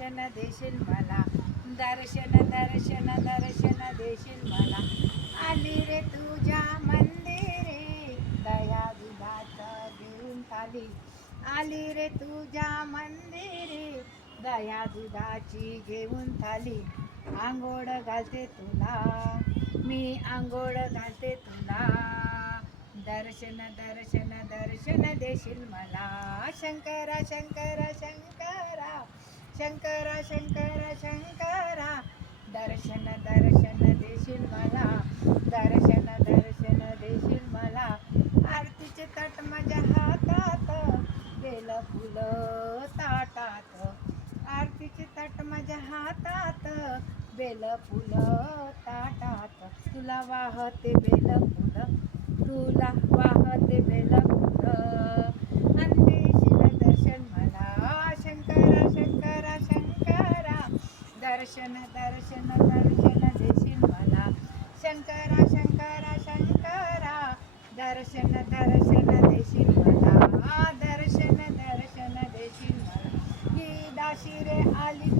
दर्शन देशील मला, दर्शन दर्शन दर्शन देशील मला. आली रे तुझ्या मंदिरी दया दुधाचं घेऊन थाली, आली रे तुझ्या मंदिरी दया दुधाची घेऊन थाली. आंघोळ घालते तुला मी, आंघोळ घालते तुला. दर्शन दर्शन दर्शन देशील मला. शंकरा शंकरा शंकरा शंकरा शंकरा शंकरा, दर्शन दर्शन देशील मला, दर्शन दर्शन देशील मला. आरतीचे ताट माझ्या हातात, बेल फुलं ताटात, आरतीचे ताट माझ्या हातात, बेल फुलं ताटात. तुला वाहते बेल फुलं, तुला वाहते बेल फुलं, आणि देशील दर्शन मला. शंकरा शंकरा शंकरा, दर्शन दर्शन दर्शन देशील मला. शंकरा शंकरा शंकरा, दर्शन दर्शन देशील मला, दर्शन दर्शन देशील मला. ही दाशी रे आली